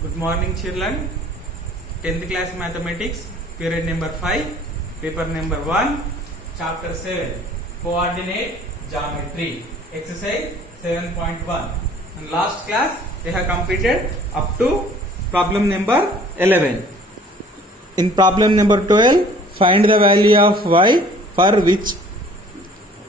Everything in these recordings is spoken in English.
Good morning, children. 10th class mathematics, period number 5, paper number 1, chapter 7, coordinate geometry, exercise 7.1. In last class, we have completed up to problem number 11. In problem number 12, find the value of y for which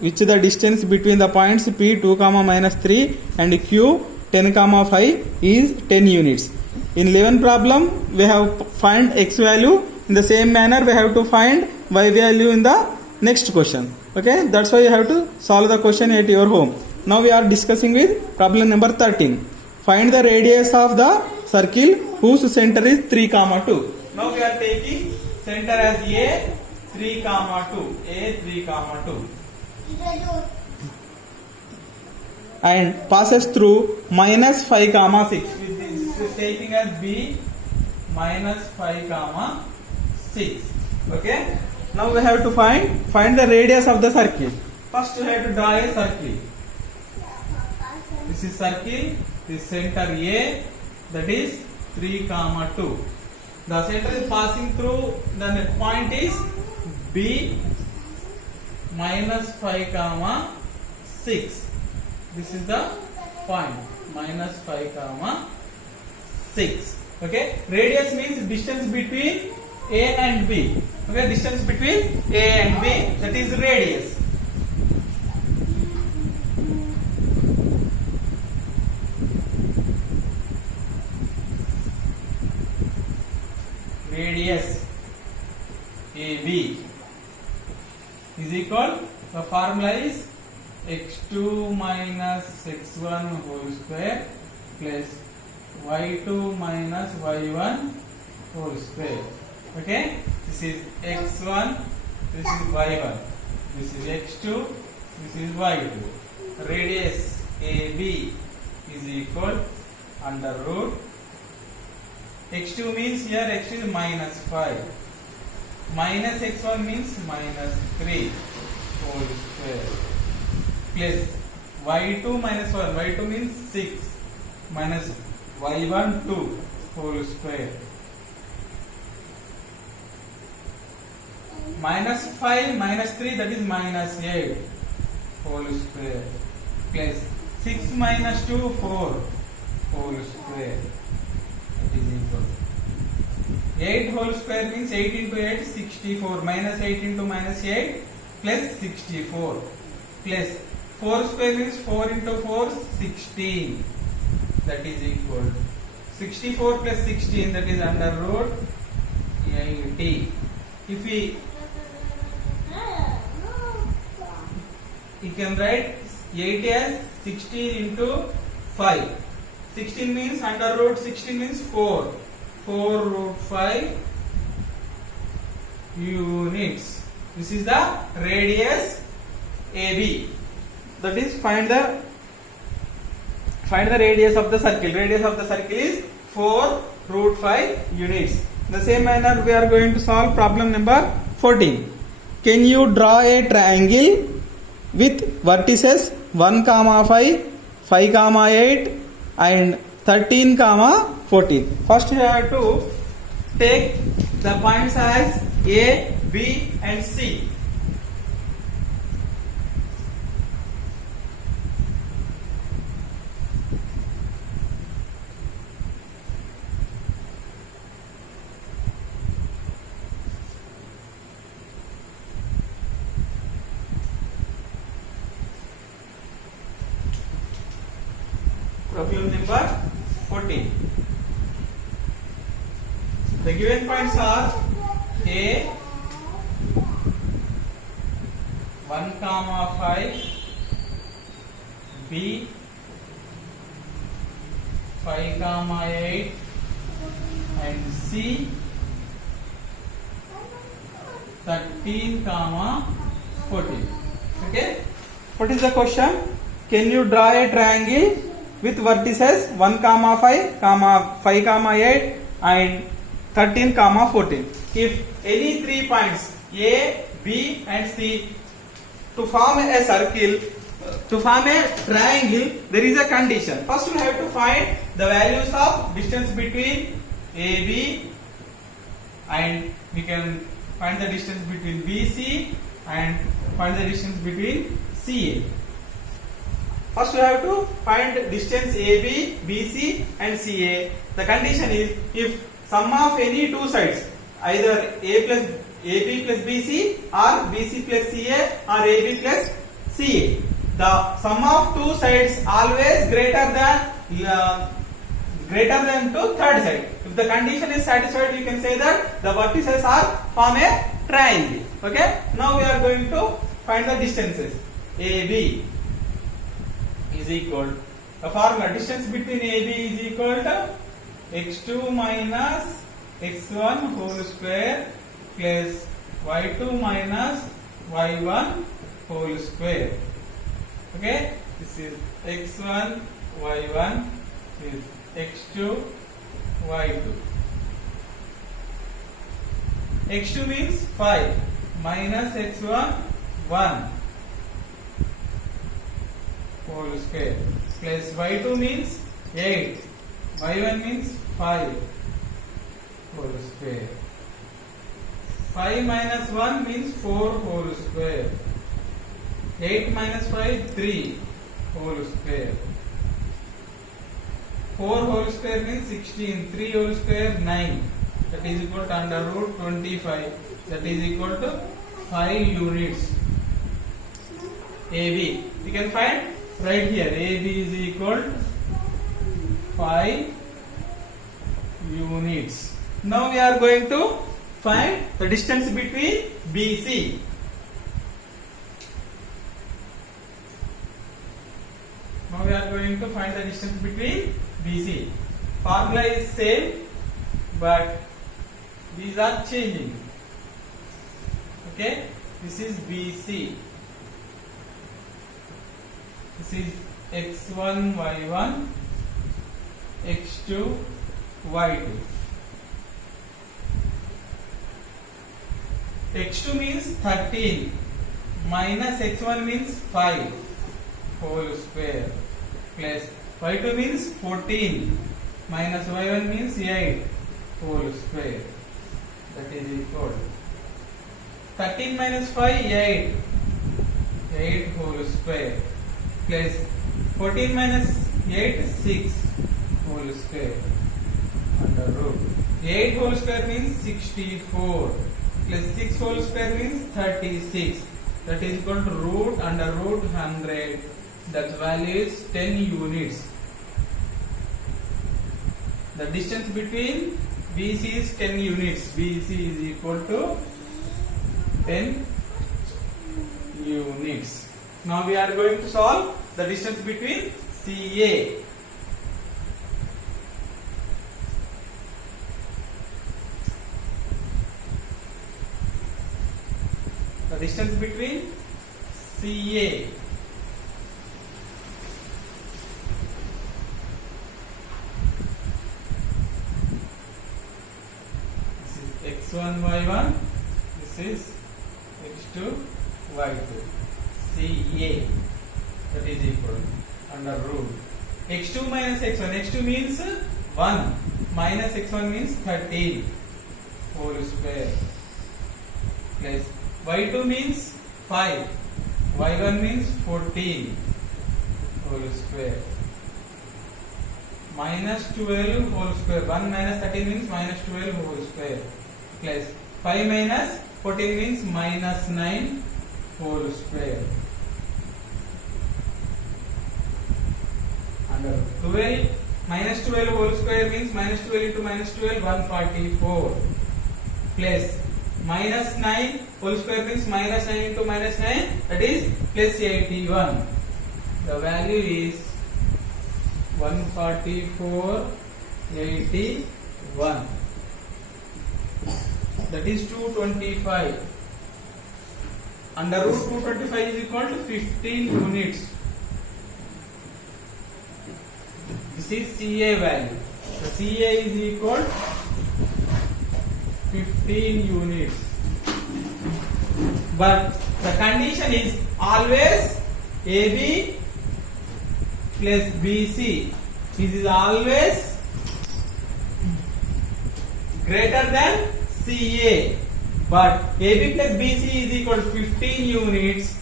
the distance between the points p 2, minus 3 and q 10, 5 is 10 units. In 11 problem, we have find x value. In the same manner, we have to find y value in the next question. Okay, that's why you have to solve the question at your home. Now we are discussing with problem number 13. Find the radius of the circle whose center is 3, 2. Now we are taking center as a 3, 2. A 3, 2. And passes through minus 5, 6. This is taking as b minus 5, 6. Okay. Now we have to find the radius of the circle. First we have to draw a circle. This is circle. This center A, that is 3, 2. The center is passing through. The point is b minus 5, 6. This is the point minus 5, 6. Okay. Radius means distance between A and B. Okay. Distance between A and B, that is radius. Radius AB is equal, the formula is x2 minus x1 whole square plus y2 minus y1 whole square. Okay, this is x1, this is y1, this is x2, this is y2. Radius AB is equal under root x2 means here x2 is minus 5, minus x1 means minus 3 whole square plus y2 minus 1, y2 means 6 minus y1 2 whole square minus 5 minus 3, that is minus 8 whole square plus 6 minus 2 4 whole square, that is equal 8 whole square means 8 into 8 64 minus 8 into minus 8 plus 64 plus 4 square means 4 into 4 16, that is equal 64 plus 16, that is under root 80. If we can write 80 as 16 into 5. 16 means under root 16 means 4 root 5 units. This is the radius AB. That is find the radius of the circle. Radius of the circle is 4 root 5 units. In the same manner, we are going to solve problem number 14. Can you draw a triangle with vertices 1, 5, 5, 8 and 13, 14? First we have to take the points as A, B and C. Problem number 14. The given points are A 1, 5, B 5, 8 and C 13, 14. Okay. What is the question? Can you draw a triangle with vertices 1, 5, 5, 8 and 13, 14. If any three points A, B and C to form a circle, to form a triangle, there is a condition. First, we have to find the values of distance between AB, and we can find the distance between BC and find the distance between CA. First, we have to find distance AB, BC, and CA. The condition is if sum of any two sides, either AB plus BC or BC plus CA or AB plus CA. The sum of two sides always greater than to third side. If the condition is satisfied, you can say that the vertices are form a triangle. Okay. Now we are going to find the distances. AB is equal. The formula distance between AB is equal to x2 minus x1 whole square plus y2 minus y1 whole square. Okay, this is x1, y1, is x2, y2. x2 means 5 minus x1, 1 whole square plus y2 means 8, y1 means 5 whole square. 5 minus 1 means 4 whole square. 8 minus 5, 3 whole square. 4 whole square means 16. 3 whole square, 9. That is equal to under root 25. That is equal to 5 units. AB. We can find right here. AB is equal to 5 units. Now we are going to find the distance between BC. Now we are going to find the distance between BC. Formula is same, but these are changing. Okay, this is BC. This is x1, y1, x2, y2. x2 means 13 minus x1 means 5 whole square plus y2 means 14 minus y1 means 8 whole square. That is equal 13 minus 5, 8 whole square plus 14 minus 8, 6 whole square under root. 8 whole square means 64 plus 6 whole square means 36. That is equal to root under root 100. That value is 10 units. The distance between BC is 10 units. BC is equal to 10 units. Now we are going to solve the distance between CA. The distance between CA. x1, y1, this is x2, y2, CA, that is equal under root x2 minus x1, x2 means 1 minus x1 means 13 whole square plus y2 means 5, y1 means 14 whole square minus 12 whole square, 1 minus 13 means minus 12 whole square plus 5 minus 14 means minus 9 whole square under 12 minus 12 whole square means minus 12 into minus 12 144 plus minus 9 whole square means minus 9 into minus 9, that is plus 81. The value is 144, 81. That is 225. Under root 225 is equal to 15 units. This is CA value. The CA is equal to 15 units. But the condition is always AB plus BC, this is always greater than CA, but AB plus BC is equal to 15 units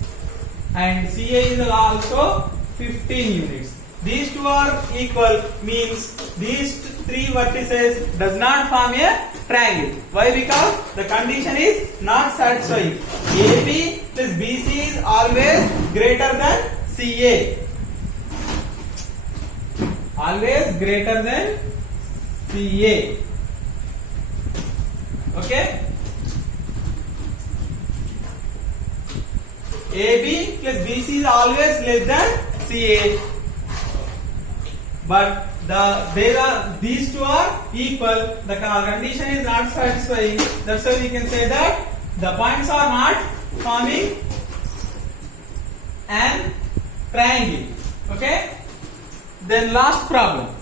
and CA is also 15 units. These two are equal means these three vertices does not form a triangle. Why? Because the condition is not satisfying. AB plus BC is always greater than CA. Always greater than CA. Okay? AB plus BC is always less than CA. But these two are equal. The condition is not satisfying. That's why we can say that the points are not forming an triangle. Okay? Then last problem.